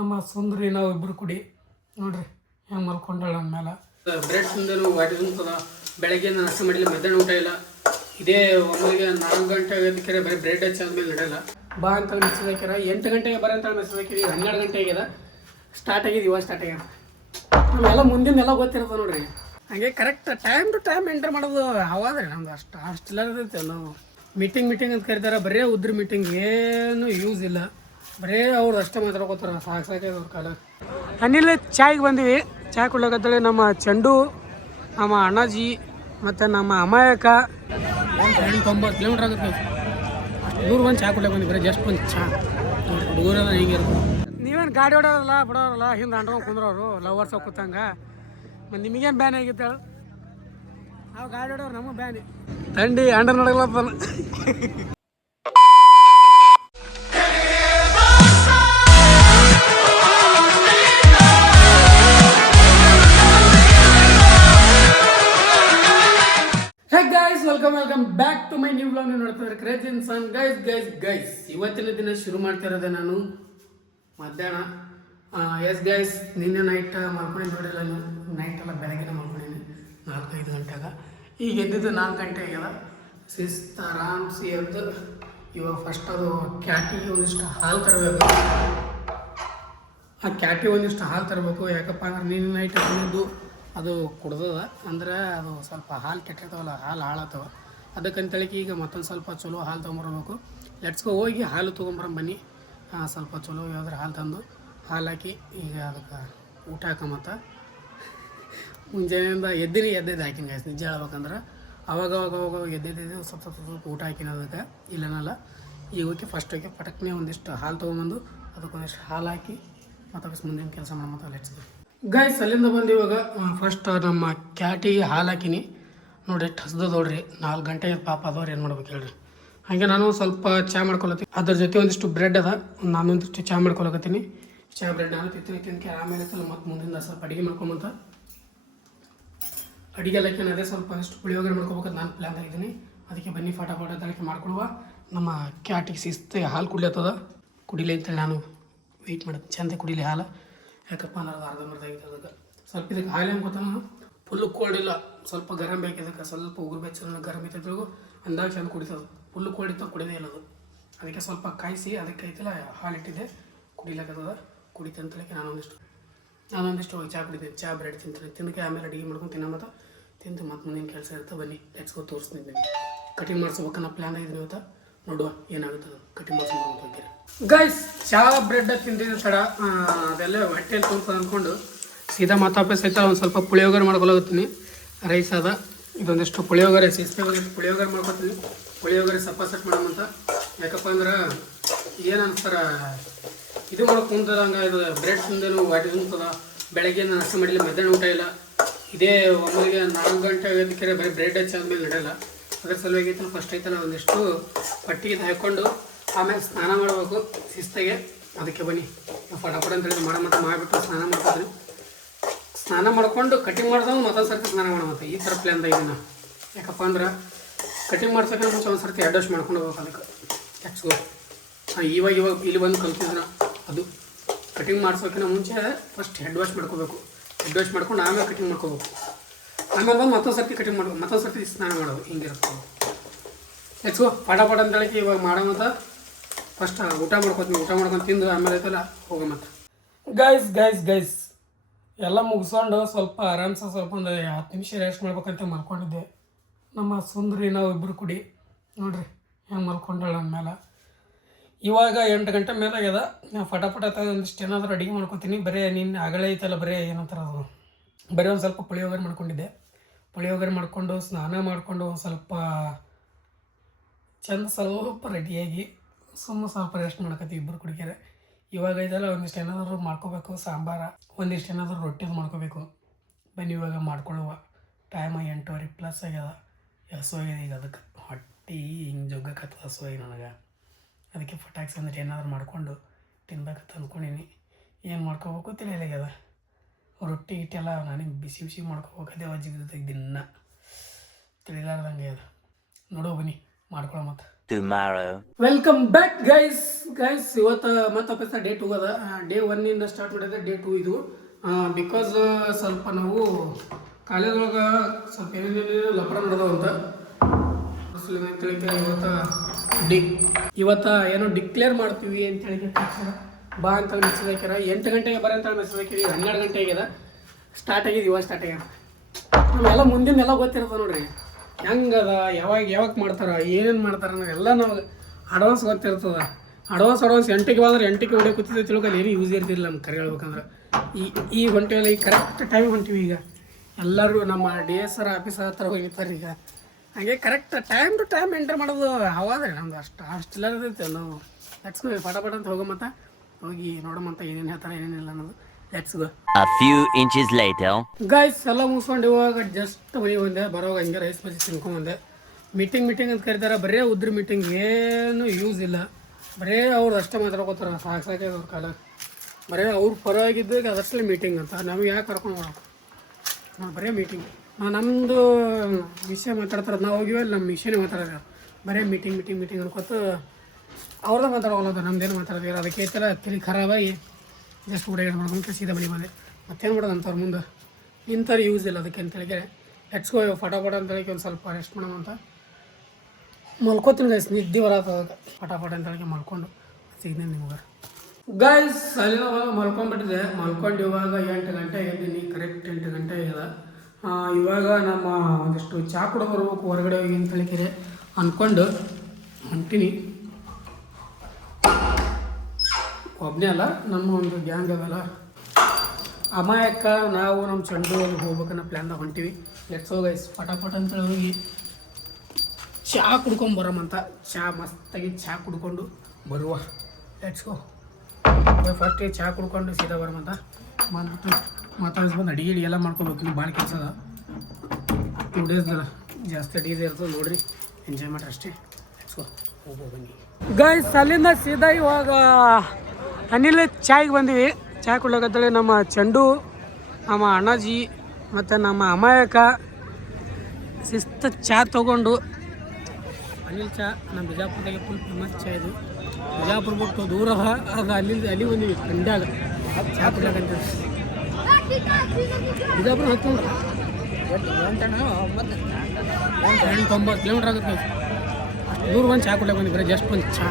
ನಮ್ಮ ಸುಂದರಿ ನಾವು ಇಬ್ಬರು ಕುಡಿ. ನೋಡ್ರಿ, ಹೆಂಗೆ ಮಲ್ಕೊಂಡಾಳ ಮೇಲೆ ಬ್ರೆಡ್ ತಿಂದನು ವಾಟಿದ ಬೆಳಗ್ಗೆ ನಾಷ್ಟ ಮಾಡಿಲ್ಲ, ಮಧ್ಯಾಹ್ನ ಊಟ ಇಲ್ಲ. ಇದೇ ಒಮ್ಮೆಗೆ ನಾಲ್ಕು ಗಂಟೆ ಆಗದಕ್ಕೆ ಬರೀ ಬ್ರೆಡ್ ಹಚ್ಚಾದ್ಮೇಲೆ ನಡೆಯಲ್ಲ. ಬಾ ಅಂತ ಮೆಸೇಜ್ ಹಾಕ್ಯಾರ. ಎಂಟು ಗಂಟೆಗೆ ಬರ ಅಂತ ಮೆಸೇಜ್ ಹಾಕಿದ್ವಿ ಹನ್ನೆರಡು ಗಂಟೆ ಆಗ್ಯದ. ಸ್ಟಾರ್ಟ್ ಆಗಿದೆ ಇವಾಗ ಸ್ಟಾರ್ಟ್ ಆಗ್ಯದ. ಮುಂದಿನ ಎಲ್ಲ ಗೊತ್ತಿರ್ತದೆ ನೋಡ್ರಿ. ಹಾಗೆ correct time to time enter ಮಾಡೋದು ಅವಾದ್ರಿ ನಮ್ದು ಅಷ್ಟು ಅಷ್ಟೆಲ್ಲ ಇರ್ತೈತೆ ನಾವು ಮೀಟಿಂಗ್ ಮೀಟಿಂಗ್ ಅಂತ ಕರೀತಾರೆ. ಬರೀ ಉದ್ರ ಮೀಟಿಂಗ್ ಏನು ಯೂಸ್ ಇಲ್ಲ. ಬರೇ ಅವ್ರು ಅಷ್ಟೇ ಮಾತಾಡ್ಕೋತಾರ ಸಾಕು ಸಾಕಾಗಿದೆ ಅವ್ರ ಕಾಲ. ಅನಿಲ್ ಚಾಯ್ಗೆ ಬಂದಿವಿ. ಚಾ ಕುಡ್ಲಕತ್ತೇಳಿ ನಮ್ಮ ಚಂಡು ನಮ್ಮ ಅಣ್ಣಾಜಿ ಮತ್ತು ನಮ್ಮ ಅಮಾಯಕ. ಎಂಟೊಂಬತ್ತು ಕಿಲೋಮೀಟ್ರ್ ಆಗುತ್ತೆ ದೂರ ಬಂದು ಚಾ ಕುಡ್ಲಕ್ಕೆ ಬಂದಿವಿ ಬರೀ ಜಸ್ಟ್ ಒಂದು ಚಾ. ಹುಡುಗರೆಲ್ಲ ಹಿಂಗೆ ನೀವೇನು ಗಾಡಿ ಹೊಡೋರಲ್ಲ ಬಿಡೋರಲ್ಲ ಹಿಂದೆ ಅಂಡ್ಕೊಂಡು ಕುಂದ್ರವರು ಲವರ್ಸ್ ಕೂತಂಗ? ಮತ್ತು ನಿಮಗೇನು ಬ್ಯಾನ್ ಆಗಿತ್ತು ಹೇಳು? ನಾವು ಗಾಡಿ ಓಡೋರು ನಮಗೆ ಬ್ಯಾನಿ ತಂಡಿ ಅಂಡರ್ ನಡಗಲತ್ತಾನ welcome back to my new blog ನೋಡ್ತಾ ಕ್ರೇಜಿನ್ ಸನ್ ಗೈಸ್ ಗೈಸ್ ಗೈಸ್ ಇವತ್ತಿನ ದಿನ ಶುರು ಮಾಡ್ತಿರೋದೆ ನಾನು ಮಧ್ಯಾಹ್ನ. ಎಸ್ ಗೈಸ್ ನಿನ್ನೆ ನೈಟ್ ಮಲ್ಕೊಂಡು ನೋಡಿಲ್ಲ ನಾನು ನೈಟ್ ಎಲ್ಲ ಬೆಳಗ್ಗೆ ಮಲ್ಕೊಂಡಿದ್ದೀನಿ. ನಾಲ್ಕೈದು ಗಂಟೆಗ. ಈಗ ಎದ್ದಿದ್ದು ನಾಲ್ಕು ಗಂಟೆ ಆಗ್ಯದ. ಶಿಸ್ತು ಆರಾಮ್ಸಿ ಎದ್ದು ಇವಾಗ ಫಸ್ಟ್ ಅದು ಕ್ಯಾಟಿಗೆ ಒಂದಿಷ್ಟು ಹಾಲು ತರಬೇಕು. ಆ ಕ್ಯಾಟಿ ಒಂದಿಷ್ಟು ಹಾಲು ತರಬೇಕು. ಯಾಕಪ್ಪ ಅಂದ್ರೆ ನಿನ್ನೆ ನೈಟ್ ಅದು ಕುಡ್ದದ. ಅಂದ್ರೆ ಅದು ಸ್ವಲ್ಪ ಹಾಲು ಕೆಟ್ಟಿರ್ತಾವಲ್ಲ ಹಾಲು ಹಾಳಾತವ ಅದಕ್ಕಂತೇಳಿ ಈಗ ಮತ್ತೊಂದು ಸ್ವಲ್ಪ ಚಲೋ ಹಾಲು ತೊಗೊಂಬರ್ಬೇಕು. ಗೋ ಹೋಗಿ ಹಾಲು ತೊಗೊಂಬರಂ ಬನ್ನಿ. ಸ್ವಲ್ಪ ಚಲೋ ಯಾವ್ದಾರು ಹಾಲು ತಂದು ಹಾಲು ಹಾಕಿ ಈಗ ಅದಕ್ಕೆ ಊಟ ಹಾಕಮತ್ತ ಮುಂಜಾನೆಯಿಂದ ಎದ್ದಿನಿ ಎದ್ದೆದ್ದು ಹಾಕಿನಿ ಗಾಯ್ಸ್ ನಿಜ ಹೇಳ್ಬೇಕಂದ್ರೆ ಅವಾಗ ಅವಾಗ ಅವಾಗ ಎದ್ದೆದ್ದು ಸ್ವಲ್ಪ ಸ್ವಲ್ಪ ಸ್ವಲ್ಪ ಊಟ ಹಾಕಿನ ಅದಕ್ಕೆ. ಇಲ್ಲನಲ್ಲ, ಈಗ ಹೋಗಿ ಫಸ್ಟ್ ಹೋಗಿ ಪಟಕ್ನೇ ಒಂದಿಷ್ಟು ಹಾಲು ತೊಗೊಂಬಂದು ಅದಕ್ಕೆ ಒಂದಿಷ್ಟು ಹಾಲು ಹಾಕಿ ಮತ್ತೆ ಮುಂದಿನ ಕೆಲಸ ಮಾಡೋ ಮತ್ತು ಲೆಟ್ಸ್ ಗೈಸ್ ಅಲ್ಲಿಂದ ಬಂದು ಇವಾಗ ಫಸ್ಟ್ ನಮ್ಮ ಕ್ಯಾಟಿಗೆ ಹಾಲು ಹಾಕಿನಿ. ನೋಡಿ ಹಸ್ದು ನೋಡ್ರಿ ನಾಲ್ಕು ಗಂಟೆಗೆ ಪಾಪ ಅದವ್ರು, ಏನು ಮಾಡ್ಬೇಕು ಹೇಳ್ರಿ. ಹಾಗೆ ನಾನು ಸ್ವಲ್ಪ ಚಾ ಮಾಡ್ಕೊಳತ್ತೀನಿ. ಅದ್ರ ಜೊತೆ ಒಂದಿಷ್ಟು ಬ್ರೆಡ್ ಅದ. ನಾನು ಒಂದಿಷ್ಟು ಚಾ ಮಾಡ್ಕೊಳಕತ್ತೀನಿ. ಚಾ, ಬ್ರೆಡ್ ನಾನು ತಿಂತೀನಿ ತಿನ್ಕೆ ಆಮೇಲೆ ಮತ್ತೆ ಮುಂದಿನ ಸ್ವಲ್ಪ ಅಡುಗೆ ಮಾಡ್ಕೊಂಬಂತ. ಅಡುಗೆ ಎಲ್ಲಕ್ಕೆ ಅದೇ ಸ್ವಲ್ಪ ಅಷ್ಟು ಪುಳಿಯೋಗರೆ ಮಾಡ್ಕೊಬೇಕಂತ ನಾನು ಪ್ಲ್ಯಾನ್ ಆಗಿದ್ದೀನಿ. ಅದಕ್ಕೆ ಬನ್ನಿ, ಫಾಟ ಫಾಟ ತಳಕೆ ಮಾಡ್ಕೊಳ್ಳುವ ನಮ್ಮ ಕ್ಯಾಟಿಗೆ ಶಿಸ್ತೆ ಹಾಲು ಕುಡಿಲತ್ತದ ಕುಡಿಲಿ ಅಂತೇಳಿ ನಾನು ವೆಯ್ಟ್ ಮಾಡೋದು ಚಂದ ಕುಡಿಲಿ ಹಾಲು. ಯಾಕಪ್ಪ ಅಂದ್ರೆ ಅರ್ಧ ಅರ್ಧಂಬರ್ಧ ಆಗೈತೆ ಅದಕ್ಕೆ. ಸ್ವಲ್ಪ ಇದಕ್ಕೆ ಹಾಲು ಹೆಂಗೆ ಗೊತ್ತಾನ ಫುಲ್ಲು ಕೋಲ್ಡ್ ಇಲ್ಲ. ಸ್ವಲ್ಪ ಗರಂ ಬೇಕು ಇದಕ್ಕೆ ಸ್ವಲ್ಪ ಉಗುರು ಬೆಚ್ಚನ ಗರಂ ಐತೆ ಅಂದಾಗ ಚೆಂದ ಕುಡಿತದೆ. ಫುಲ್ಲು ಕೋಲ್ಡ್ ಇತ್ತು ಕುಡಿದೇ ಇಲ್ಲ ಅದು. ಅದಕ್ಕೆ ಸ್ವಲ್ಪ ಕಾಯಿಸಿ, ಅದಕ್ಕೆ ಐತಿಲ್ಲ ಹಾಲಿಟ್ಟಿದ್ದೆ ಕುಡಿಲಕ್ಕತ್ತದ ಕುಡಿತೆ ಅಂತೇಳಿ ನಾನು ಒಂದಿಷ್ಟು ನಾನೊಂದಿಷ್ಟು ಚಾ ಕುಡಿತೀನಿ. ಚಾ ಬ್ರೆಡ್ ತಿಂತೀನಿ. ತಿನ್ನಕ್ಕೆ ಆಮೇಲೆ ಅಡುಗೆ ಮಾಡ್ಕೊಂಡು ತಿನ್ನೋ ಮತ್ತು. ತಿಂದು ಮತ್ತೆ ಮುಂದಿನ ಕೆಲಸ ಇರುತ್ತೆ. ಬನ್ನಿ ಲೆಟ್ಸ್ ಗೋ ತೋರಿಸ್ತೀನಿ ನಿಮಗೆ. ಕಟಿಂಗ್ ಮಾಡಿಸ್ಬೇಕನ್ನೋ ಪ್ಲ್ಯಾನ್ ಆಗಿದ್ದೀನಿ ಇವತ್ತು. ನೋಡುವ ಏನಾಗುತ್ತೆ ಕಟಿಂಗ್ ಮಾಡಿಸ್ಬೇಕು ಗೈಸ್ ಚಾ, ಬ್ರೆಡ್ ತಿಂದಿದ್ದು ತಡ. ಅದೆಲ್ಲ ಹೊಟ್ಟೆಯಲ್ಲಿ ತುಂಬ ಅಂದ್ಕೊಂಡು ಸೀದಾ ಮಾತಾಪೆ ಸಹಿತ ಒಂದು ಸ್ವಲ್ಪ ಪುಳಿಯೋಗರೆ ಮಾಡ್ಕೊಳ್ಳೋಗ್ತೀನಿ ರೈಸ್ ಅದ ಇದೊಂದಿಷ್ಟು ಪುಳಿಯೋಗರೆ ಸಿಸ್ಪೆ ಒಂದಿಷ್ಟು ಪುಳಿಯೋಗರೆ ಮಾಡ್ಕೊತೀನಿ. ಪುಳಿಯೋಗರೆ ಸಪ್ಪ ಸೆಟ್ ಮಾಡೋಮಂತ ಯಾಕಪ್ಪ ಅಂದ್ರೆ ಏನು ಇದು ಮಾಡೋಕೆ ಕುಂತದಂಗ ಇದು ಬ್ರೆಡ್ ತಿಂದೇನು ವಾಟಿ ತುಂಬ ಬೆಳಗ್ಗೆ ನಾಷ್ಟ ಮಾಡಿಲ್ಲ, ಮಧ್ಯಾಹ್ನ ಊಟ ಇಲ್ಲ. ಇದೇ ಒಮ್ಮೆಗೆ ನಾಲ್ಕು ಗಂಟೆ ಆಗೋದಕ್ಕೆ ಬರೀ ಬ್ರೆಡ್ ಹಚ್ಚಾದ್ಮೇಲೆ ನಡೆಯಲ್ಲ. ಅದ್ರ ಸಲುವಾಗಿ ಫಸ್ಟ್ ಐತಲ್ಲ ಒಂದಿಷ್ಟು ಪಟ್ಟಿಗೆ ಹಾಕ್ಕೊಂಡು ಆಮೇಲೆ ಸ್ನಾನ ಮಾಡಬೇಕು ಶಿಸ್ತಾಗೆ. ಅದಕ್ಕೆ ಬನ್ನಿ. ಫಟಾಫಟ ಅಂತ ಹೇಳಿ ಮಾಡೋ ಮಾಡಿಬಿಟ್ಟು ಸ್ನಾನ ಮಾಡ್ಕೊತೀನಿ. ಸ್ನಾನ ಮಾಡ್ಕೊಂಡು ಕಟಿಂಗ್ ಮಾಡ್ದಂಗೆ ಮತ್ತೊಂದು ಸರ್ತಿ ಸ್ನಾನ ಮಾಡಬೇಕು ಈ ಥರ ಪ್ಲ್ಯಾನ್ ಇದನ್ನು ಯಾಕಪ್ಪ ಅಂದ್ರೆ ಕಟಿಂಗ್ ಮಾಡ್ಸೋಕೆ ಮುಂಚೆ ಒಂದು ಸರ್ತಿ ಅಡ್ಜಸ್ಟ್ ಮಾಡ್ಕೊಂಡು ಹೋಗ್ಬೇಕು ಅದಕ್ಕೆ. ಗೋ ಹಾಂ, ಇವಾಗ ಇವಾಗ ಇಲ್ಲಿ ಬಂದು ಕಲ್ತಿದ್ರೆ ಅದು ಕಟಿಂಗ್ ಮಾಡ್ಸೋಕಿನ ಮುಂಚೆ ಫಸ್ಟ್ ಹೆಡ್ ವಾಶ್ ಮಾಡ್ಕೋಬೇಕು. ಹೆಡ್ ವಾಶ್ ಮಾಡ್ಕೊಂಡು ಆಮೇಲೆ ಕಟಿಂಗ್ ಮಾಡ್ಕೋಬೇಕು. ಆಮೇಲೆ ಬಂದು ಮತ್ತೊಂದು ಸರ್ತಿ ಕಟಿಂಗ್ ಮಾಡ್ಬೇಕು ಮತ್ತೊಂದು ಸರ್ತಿ ಸ್ನಾನ ಮಾಡೋದು. ಹಿಂಗಿರುತ್ತೆ. ಎಕ್ಸ್ಗೋ ಪಾಠ ಪಾಠ ಅಂತ ಹೇಳಿಕೆ ಇವಾಗ ಮಾಡೋ ಮತ್ತು ಫಸ್ಟ್ ಊಟ ಮಾಡ್ಕೊತೀನಿ. ಊಟ ಮಾಡ್ಕೊಂಡು ತಿಂದು ಆಮೇಲೆ ಐತಲ್ಲ ಹೋಗೋ ಮತ್ತೆ. ಗೈಸ್ ಗೈಸ್ ಗೈಸ್ ಎಲ್ಲ ಮುಗಿಸ್ಕೊಂಡು ಸ್ವಲ್ಪ ಆರಾಮ್ಸ, ಸ್ವಲ್ಪ ಒಂದು ಹತ್ತು ನಿಮಿಷ ರೆಸ್ಟ್ ಮಾಡ್ಬೇಕಂತ ಮಲ್ಕೊಂಡಿದ್ದೆ. ನಮ್ಮ ಸುಂದರಿ ನಾವು ಇಬ್ಬರು ಕುಡಿ. ನೋಡ್ರಿ, ಹೆಂಗೆ ಮಲ್ಕೊಂಡಾಳ ಮೇಲೆ ಇವಾಗ ಎಂಟು ಗಂಟೆ ಮೇಲೆ ಆಗ್ಯದ ನಾ ಫಟಾಫಟ ಒಂದಿಷ್ಟು ಏನಾದರೂ ಅಡುಗೆ ಮಾಡ್ಕೊತೀನಿ. ಬರೀ ನಿನ್ನ ಅಗಳೆ ಐತಲ್ಲ, ಬರೀ ಏನಂತಾರೆ ಅದು. ಬರೀ ಒಂದು ಸ್ವಲ್ಪ ಪುಳಿಯೋಗರೆ ಮಾಡ್ಕೊಂಡಿದ್ದೆ. ಪುಳಿಯೋಗರೆ ಮಾಡಿಕೊಂಡು, ಸ್ನಾನ ಮಾಡಿಕೊಂಡು ಒಂದು ಸ್ವಲ್ಪ ಚಂದ ಸ್ವಲ್ಪ ರೆಡಿಯಾಗಿ ಸುಮ್ಮನೆ ಸ್ವಲ್ಪ ರೆಸ್ಟ್ ಮಾಡ್ಕೊತೀವಿ ಇಬ್ಬರು ಕುಡಿಕೆರೆ ಇವಾಗ ಇದೆಲ್ಲ ಒಂದಿಷ್ಟು ಏನಾದರೂ ಮಾಡ್ಕೋಬೇಕು, ಸಾಂಬಾರ, ಒಂದಿಷ್ಟು ಏನಾದರೂ ರೊಟ್ಟಿದು ಮಾಡ್ಕೋಬೇಕು. ಬನ್ನಿ ಇವಾಗ ಮಾಡ್ಕೊಳ್ಳುವ. ಟೈಮ್ ಎಂಟುವರೆ ಪ್ಲಸ್ ಆಗ್ಯದ. ಹಸು ಆಗ್ಯದ ಈಗ ಅದಕ್ಕೆ. ಹೊಟ್ಟೆ ಹಿಂಗೆ ಜಗ್ಗಕತ್ತದ ಹಸು ನನಗೆ. ಅದಕ್ಕೆ ಪಟಾಕ್ಸ್ ಅಂದ್ರೆ ಏನಾದರೂ ಮಾಡ್ಕೊಂಡು ತಿನ್ಬೇಕಂತ ಅಂದ್ಕೊಂಡೀನಿ ಏನು ಮಾಡ್ಕೋಬೇಕು ತಿಳಿಯಲಾಗ್ಯದ ರೊಟ್ಟಿ ಗಿಟ್ಟೆಲ್ಲ ನನಗೆ ಬಿಸಿ ಬಿಸಿ ಮಾಡ್ಕೋಬೇಕು. ಅದೇ ಅಜ್ಜಿ ದಿನ. ತಿಳಿಲಾರ್ದಂಗೆ ಅದ. ನೋಡೋ ಬನ್ನಿ. ಮಾಡ್ಕೊಳ್ಳೋ ಮತ್ತೆ. ವೆಲ್ಕಮ್ ಬ್ಯಾಕ್ ಗೈಸ್ ಗೈಸ್ ಇವತ್ತು ಮತ್ತೆ ವಾಪಸ್ ಡೇ ಟೂ ಅದ ಡೇ ಒನ್ನಿಂದ ಸ್ಟಾರ್ಟ್ ಮಾಡಿದ್ರೆ ಡೇ ಟೂ ಇದು. ಬಿಕಾಸ್ ಸ್ವಲ್ಪ ನಾವು ಕಾಲೇಜ್ ಒಳಗೆ ಸ್ವಲ್ಪ ಏನೇನು ಲಪಡ ನಡೆದವು ಅಂತ. ಇವತ್ತ ತಿಳಿಕೆ ಇವತ್ತು ಡಿಕ್ ಇವತ್ತು ಏನೋ ಡಿಕ್ಲೇರ್ ಮಾಡ್ತೀವಿ ಅಂತ ಹೇಳಿ. ಬಾ ಅಂತ ಮೆಸೇಜ್ ಹಾಕ್ಯಾರ. ಎಂಟು ಗಂಟೆಗೆ ಬರ ಅಂತ ಮೆಸೇಜ್ ಹಾಕಿದ್ವಿ ಹನ್ನೆರಡು ಗಂಟೆ ಆಗ್ಯದ. ಸ್ಟಾರ್ಟ್ ಆಗಿದೆ ಇವಾಗ ಸ್ಟಾರ್ಟ್ ಆಗ್ಯದ. ನಮ್ಮೆಲ್ಲ ಮುಂದಿನ ಎಲ್ಲ ಗೊತ್ತಿರ್ತದೆ ನೋಡ್ರಿ. ಹೆಂಗದ, ಯಾವಾಗ ಯಾವಾಗ ಮಾಡ್ತಾರ, ಏನೇನು ಮಾಡ್ತಾರ ಎಲ್ಲ ನಮಗೆ ಅಡ್ವಾನ್ಸ್ ಗೊತ್ತಿರ್ತದೆ. ಅಡ್ವಾನ್ಸ್ ಅಡ್ವಾನ್ಸ್ ಎಂಟಿಗೆ ಬಂದ್ರೆ ಎಂಟಿಗೆ ಹೊಡೆ ಕೂತಿದ್ದೆ ತಿಳ್ಕೊಂಡು ಏನು ಯೂಸ್ ಇರ್ತಿಲ್ಲ ನಮ್ಮ ಕರೆ ಹೇಳ್ಬೇಕಂದ್ರೆ. ಈ ಈ ಹೊಂಟಿವಲ್ಲ ಈಗ ಕರೆಕ್ಟ್ ಟೈಮ್ ಹೊಂಟಿವಿ ಈಗ. ಎಲ್ಲರೂ ನಮ್ಮ ಡಿ ಎಸ್ ಆರ್ ಆಫೀಸರ್ ಹತ್ರ ಹೋಗಿರ್ತಾರೆ ಈಗ. ಹಾಗೆ correct time to time enter ಮಾಡೋದು ಹಾವಾದ್ರೆ ನಮ್ದು ಅಷ್ಟು ಅಷ್ಟೆಲ್ಲ ಇರ್ತೈತೆ ನಾವು. ಗೋ ಪಟ ಪಟ ಅಂತ ಹೋಗಮಂತ ಹೋಗಿ ನೋಡೋಮಂತ ಏನೇನು ಹೇಳ್ತಾರೆ ಏನೇನಿಲ್ಲ ಅನ್ನೋದು. Let's go A few inches later. Guys ಎಲ್ಲ ಮುಗಿಸ್ಕೊಂಡು ಇವಾಗ ಜಸ್ಟ್ ಮನೆಗೆ ಬಂದೆ ಬರೋವಾಗ ಹಂಗೆ ರೈಸ್ ಬಜ್ಜಿ ತಿನ್ಕೊಂಬಂದೆ ಮೀಟಿಂಗ್ ಮೀಟಿಂಗ್ ಅಂತ ಕರೀತಾರೆ ಬರೀ ಉದ್ರ ಮೀಟಿಂಗ್ ಏನು ಯೂಸ್ ಇಲ್ಲ. ಬರೀ ಅವ್ರು ಅಷ್ಟೇ ಮಾತಾಡ್ಕೋತಾರೆ ಸಾಕು ಸಾಕಾಗಿ ಅವ್ರ ಕಾಲ. ಬರೀ ಅವ್ರ ಪರವಾಗಿದ್ದು ಅದಷ್ಟೇ ಮೀಟಿಂಗ್ ಅಂತ. ನಮಗೆ ಯಾಕೆ ಕರ್ಕೊಂಡು ಹೋಗಕ್ಕೆ ನಾವು ಬರೀ ಮೀಟಿಂಗ್ ನಮ್ಮದು ವಿಷಯ ಮಾತಾಡ್ತಾರೆ ನಾವು ಹೋಗಿವಲ್ಲ ನಮ್ಮ ವಿಷಯನೇ ಮಾತಾಡೋದು ಬರೇ ಮೀಟಿಂಗ್ ಮೀಟಿಂಗ್ ಮೀಟಿಂಗ್ ಅನ್ಕೊತು ಅವ್ರದ್ದು ಮಾತಾಡೋಲ್ಲ ನಮ್ದೇನು ಮಾತಾಡೋದಿಲ್ಲ. ಅದಕ್ಕೆ ಈ ಥರ ತಿಳಿ ಖರಾಬಾಗಿ ಜಸ್ಟ್ ಊಟ ಮಾಡ್ಕೊಂಡು ಸೀದಾ ಮನೆ ಬಂದೆ ಮತ್ತೇನು ಮಾಡೋದು ಅಂಥವ್ರ ಮುಂದೆ? ಇಂಥವ್ರು ಯೂಸ್ ಇಲ್ಲ ಅದಕ್ಕೆ ಅಂತ ಹೇಳಿದ್ರೆ ಲೆಟ್ಸ್ ಗೋ ಫಟಾಫಟ ಅಂತ ಹೇಳಿ ಒಂದು ಸ್ವಲ್ಪ ರೆಸ್ಟ್ ಮಾಡೋಣ ಅಂತ. ಮಲ್ಕೋತೀನಿ ಗೈಸ್ ನಿದ್ದೆ ಬರತ್ತದ ಫಟಾಫಟ ಅಂತ ಹೇಳಿ ಮಲ್ಕೊಂಡು. ಸಿಗ್ತೀನಿ ನಿಮ್ಗೆ? ಗೈಸ್ ಅಲ್ಲಿ ಮಲ್ಕೊಂಡ್ಬಿಟ್ಟಿದೆ ಮಲ್ಕೊಂಡು ಇವಾಗ ಎಂಟು ಗಂಟೆ ಎದ್ದೀನಿ ಕರೆಕ್ಟ್ ಎಂಟು ಗಂಟೆ ಇಲ್ಲ ಇವಾಗ ನಮ್ಮ ಒಂದಿಷ್ಟು ಚಾ ಕೂಡ ಬರ್ಬೇಕು ಹೊರಗಡೆ ಹೋಗಿ ಅಂತ ಹೇಳಿಕೆರೆ. ಅಂದ್ಕೊಂಡು ಹೊಂಟೀನಿ. ಒಬ್ಬನೇ ಅಲ್ಲ, ನಮ್ಮ ಒಂದು ಗ್ಯಾಂಗ್ ಅದಲ್ಲ. ಅಮಾಯಕ, ನಾವು ನಮ್ಮ ಚಂಡು ಅಲ್ಲಿ ಹೋಗ್ಬೇಕನ್ನೋ ಪ್ಲ್ಯಾನ್ದಾಗ ಹೊಂಟಿವಿ. ಲೆಟ್ಸ್ ಗೈಸ್ ಪಟಾಪಟ ಅಂತೇಳಿ ಹೋಗಿ ಚಹಾ ಕುಡ್ಕೊಂಡು ಬರೋಮಂತ ಚಹಾ ಮಸ್ತಾಗಿ ಚಹಾ ಕುಡ್ಕೊಂಡು ಬರುವ. ಲೆಟ್ಸ್ ಗೋ ಫಸ್ಟ್ ಚಹಾ ಕುಡ್ಕೊಂಡು ಸೀದಾ ಬರೋಮಂತ ಬಂದ್ಬಿಟ್ಟು ಮಾತಾಡಿಸ್ ಬಂದು ಅಡಿಗೆ ಎಲ್ಲ ಮಾಡ್ಕೊಬೇಕು. ನೀವು ಭಾಳ ಕೆಲಸ ಅದ. ಟೂ ಡೇಸ್ದಲ್ಲ ಜಾಸ್ತಿ ಅಡಿಗೆ ಇರ್ತದೆ ನೋಡ್ರಿ. ಎಂಜಾಯ್ ಮಾಡ್ರಿ ಅಷ್ಟೇ. ಲೆಟ್ಸ್ ಗೋ ಹೋಗೋ ಬನ್ನಿ. ಗೈಸ್ ಅಲ್ಲಿಂದ ಸೀದಾ ಇವಾಗ ಅನಿಲ್ ಚಾಯ್ಗೆ ಬಂದೀವಿ. ಚಾಯ್ ಕುಡ್ಲಕತ್ತೇಳಿ ನಮ್ಮ ಚಂಡು, ನಮ್ಮ ಅಣ್ಣಾಜಿ ಮತ್ತು ನಮ್ಮ ಅಮಾಯಕ ಶಿಸ್ತ ಚಾ ತೊಗೊಂಡು ಅನಿಲ್ ಚಾ ನಮ್ಮ ಬಿಜಾಪುರದಾಗ ಫುಲ್ ಫೇಮಸ್ ಚಾ ಇದು. ಬಿಜಾಪುರ ಬಿಟ್ಟು ದೂರ ಅದ ಅದು ಅಲ್ಲಿ ಬಂದೀವಿ ಕಂಡ್ಯಾಗ ಚಾ ಕುಡ್ಲಕಂತ. ಬಿಜಾಪುರ ಹತ್ತಂದ್ರ ಎಂಟು ಒಂಬತ್ತು ಕಿಲೋಮೀಟ್ರ್ ಆಗುತ್ತೆ. ದೂರ ಬಂದು ಚಾ ಕುಡ್ಲಕ್ಕೆ ಬಂದಿದ್ರೆ ಜಸ್ಟ್ ಒಂದು ಚಾ.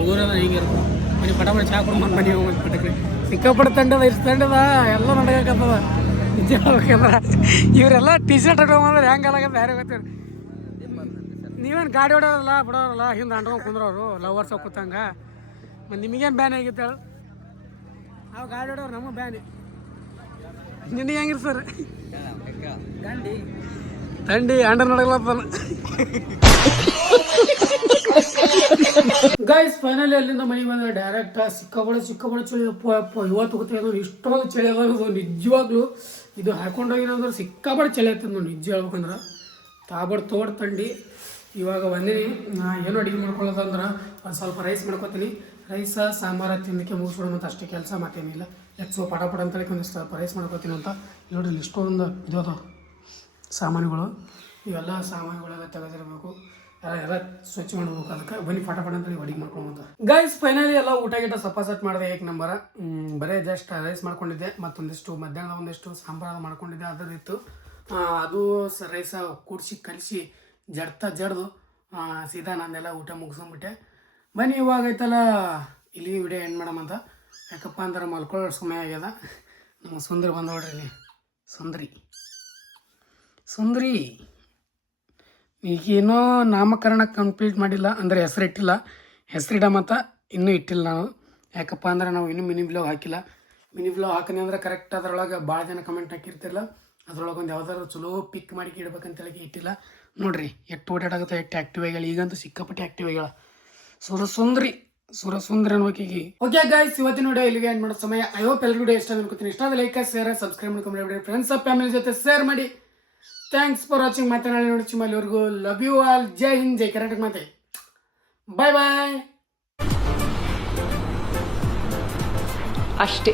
ದೂರ ಹಿಂಗಿರುತ್ತೆ ಮನೆ ಪಟ ಪಟ ಚಾ ಕುಡ್ದು ಬನ್ನಿ ಹೋಗಿ ಪಟಕ್ರಿ ಸಿಕ್ಕಾಪಟ್ಟೆ ತಂಡದ ಇಷ್ಟು ತಂಡದ ಎಲ್ಲ ನಡಕತ್ತದ ನಿಜ ಹೇಳ್ಬೇಕಂದ್ರೆ ಇವರೆಲ್ಲ ಟಿ ಶರ್ಟ್ ಇಟ್ಕೊಂಬಂದ್ರೆ ಹೆಂಗೆ ಅಲಾಗತ್ತೆ ಬೇರೆ ಗೊತ್ತಿರ ನೀವೇನು ಗಾಡಿ ಹೊಡೋದಲ್ಲ ಬಿಡೋರಲ್ಲ ಹಿಂದೆ ಅಂಡ್ಕೊಂಡು ಕುಂದ್ರವರು ಲವರ್ಸ್ ಕೂತಂಗ. ಮತ್ತು ನಿಮಗೇನು ಬ್ಯಾನ್ ಆಗಿತ್ತು ಹೇಳು? ನಾವು ಗಾಡಿ ಹೊಡೋರು ನಮಗೆ ಬ್ಯಾನ್ ನಿನಗೆ ಹೆಂಗಿರ್ ಸರ್ ತಂಡಿ ಅಂಡ ನಡಗ್ಲತ್ತಾನ ಗೈಸ್ ಫೈನಲಿ ಅಲ್ಲಿಂದ ಮನೆಗೆ ಬಂದ್ರೆ ಡೈರೆಕ್ಟ್ ಸಿಕ್ಕಾಬಳೆ ಸಿಕ್ಕಾಬಳೆ ಚಳಿ ಅಪ್ಪ ಅಪ್ಪ, ಇವತ್ತು ಇಷ್ಟೊಂದು ಚಳಿ ಅದ ಇದು ನಿಜವಾಗ್ಲೂ ಇದು ಹಾಕೊಂಡೋಗಿನಂದ್ರೆ ಸಿಕ್ಕಾಬಳೆ ಚಳಿ ಆಯ್ತದ ನೋಡಿ ನಿಜ ಹೇಳ್ಬೇಕಂದ್ರೆ. ತಾಬಡ್ ತೋಡ್ ತಂಡಿ. ಇವಾಗ ಬಂದಿನಿ. ಏನು ಅಡುಗೆ ಮಾಡ್ಕೊಳ್ಳೋದಂದ್ರೆ ಒಂದು ಸ್ವಲ್ಪ ರೈಸ್ ಮಾಡ್ಕೊತೀನಿ. ರೈಸ ಸಾಂಬಾರ ತಿನ್ನಕ್ಕೆ ಮುಗಿಸ್ಬಿಡೋ ಮತ್ತು ಅಷ್ಟೇ ಕೆಲಸ ಮತ್ತೇನಿಲ್ಲ. ಹೆಚ್ಚು ಪಟ ಪಟ ಅಂತೇಳಿ ಒಂದು ಸ್ವಲ್ಪ ರೈಸ್ ಮಾಡ್ಕೊತೀನಿ ಅಂತ. ನೋಡಿ ಇಷ್ಟೊಂದು ಇದು ಸಾಮಾನುಗಳು. ಇವೆಲ್ಲ ಸಾಮಾನುಗಳೆಲ್ಲ ತೆಗೆದಿರಬೇಕು. ಎಲ್ಲ ಸ್ವಚ್ಛ ಮಾಡ್ಬೇಕು. ಅದಕ್ಕೆ ಬನ್ನಿ ಫಟ ಫಟ ಅಂತೇಳಿ ಅಡಿಗೆ ಮಾಡ್ಕೊಂಡು ಗೈಸ್ ಫೈನಲಿ ಎಲ್ಲ ಊಟ ಗಿಟ ಸಪಾಸಟ್ ಸೆಟ್ ಮಾಡಿದೆ, ಏಕ್ ನಂಬರ. ಬರೀ ಜಸ್ಟ್ ರೈಸ್ ಮಾಡ್ಕೊಂಡಿದ್ದೆ, ಮತ್ತೊಂದಿಷ್ಟು ಮಧ್ಯಾಹ್ನದ ಒಂದಿಷ್ಟು ಸಾಂಬಾರ ಮಾಡ್ಕೊಂಡಿದ್ದೆ ಅದರಿತ್ತು ಅದು ರೈಸ ಕೂಡಿಸಿ, ಕಲಿಸಿ, ಜಡ್ತಾ ಜಡ್ದು ಸೀದಾ ನಾನೆಲ್ಲ ಊಟ ಮುಗಿಸ್ಕೊಂಬಿಟ್ಟೆ ಬನ್ನಿ, ಇವಾಗ ಐತಲ್ಲ ಇಲ್ಲಿ ವಿಡಿಯೋ ಎಂಡ್ ಅಂತ. ಯಾಕಪ್ಪ ಅಂದ್ರೆ ಮಲ್ಕೊಳ್ಳೋ ಸಮಯ ಆಗ್ಯದ. ನಮ್ಮ ಸುಂದರಿ ಬಂದ ನೋಡ್ರಿ ಇಲ್ಲಿ ಸುಂದರಿ. ಸುಂದರಿ. ಈಗೇನೋ ನಾಮಕರಣ ಕಂಪ್ಲೀಟ್ ಮಾಡಿಲ್ಲ, ಅಂದರೆ ಹೆಸರು ಇಟ್ಟಿಲ್ಲ. ಮಾತ್ರ ಇನ್ನೂ ಇಟ್ಟಿಲ್ಲ ನಾವು ಯಾಕಪ್ಪ ಅಂದ್ರೆ ನಾವು ಇನ್ನೂ ಮಿನಿ ಬ್ಲಾಗ್ ಹಾಕಿಲ್ಲ. ಮಿನಿ ಬ್ಲಾಗ್ ಹಾಕಿದೆ ಅಂದ್ರೆ ಕರೆಕ್ಟ್ ಅದರೊಳಗೆ ಭಾಳ ಜನ ಕಮೆಂಟ್ ಹಾಕಿರ್ತಿಲ್ಲ ಅದರೊಳಗೆ ಒಂದು ಯಾವ್ದಾದ್ರು ಚಲೋ ಪಿಕ್ ಮಾಡಿ ಇಡ್ಬೇಕಂತೇಳಿ ಇಟ್ಟಿಲ್ಲ. ನೋಡಿರಿ, ಎಷ್ಟು ಓಡಾಡಾಗುತ್ತೆ ಎಷ್ಟು ಆ್ಯಕ್ಟಿವ್ ಆಗ್ಯಾಳ ಈಗಂತೂ ಸಿಕ್ಕಾಪಟ್ಟೆ ಆ್ಯಕ್ಟಿವ್ ಆಗ್ಯಾಳ ಸುರಸುಂದ್ರಿ ಸುಂದರಿ ಸುರ ಸುಂದರಿ ಅನ್ಬೇಕೀಗಿ ಓಕೆ ಗಾಯ್ಸ್ ಇವತ್ತಿನ ವಿಡಿಯೋ ಇಲ್ಲಿಗೆ ಏನು ಮಾಡೋ ಸಮಯ. ಐ ಹೋಪ್ ಎಲ್ಲರಿಗೂ ವಿಡಿಯೋ ಇಷ್ಟ ಅನ್ಕೋತೀನಿ. ಇಷ್ಟ ಲೈಕ್ ಶೇರ್ ಸಬ್ಸ್ಕ್ರೈಬ್ ಮಾಡ್ಕೊಂಡ್ಬಿಡಿ ಫ್ರೆಂಡ್ಸ್ ಫ್ಯಾಮಿಲಿ ಜೊತೆ ಶೇರ್ ಮಾಡಿ. ಥ್ಯಾಂಕ್ಸ್ ಫಾರ್ ವಾಚಿಂಗ್ ಮತ್ತೆ ನಾಳೆ ನೋಡಿ ಚಿಮ್ಮಲ್ಲಿವರೆಗೂ ಲವ್ ಯು ಆಲ್ ಜೈ ಹಿಂದ್, ಜೈ ಕರ್ನಾಟಕ ಮಾತೆ. ಬಾಯ್ ಬಾಯ್ ಅಷ್ಟೇ.